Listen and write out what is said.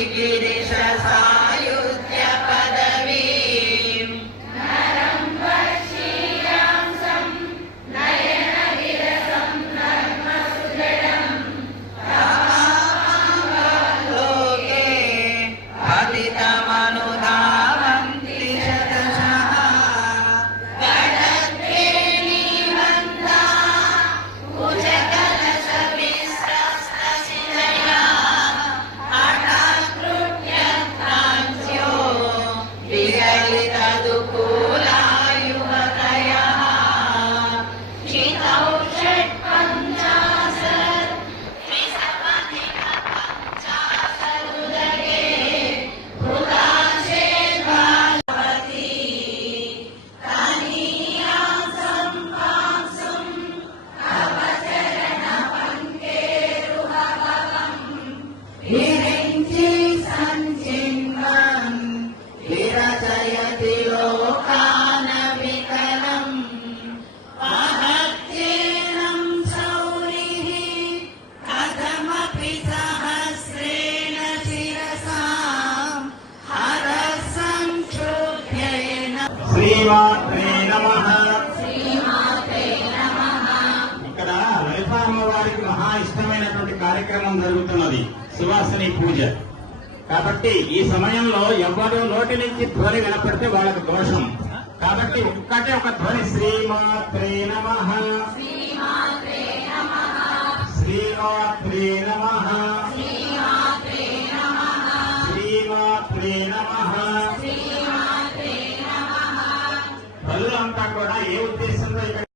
ذكر శ్రీమాత్రే నమ. ఇక్కడ లలిత అమ్మవారికి మహా ఇష్టమైనటువంటి కార్యక్రమం జరుగుతున్నది సువాసని పూజ. కాబట్టి ఈ సమయంలో ఎవరు నోటి నుంచి ధ్వని వినపడితే వాళ్ళకి దోషం. కాబట్టి ఒక్కటే ఒక ధ్వని శ్రీమాత్రే నమ. శ్రీమాత్రే నమ. శ్రీమాత్రే నమ. తల్లులంతా కూడా ఏ ఉద్దేశంలో ఇక్కడ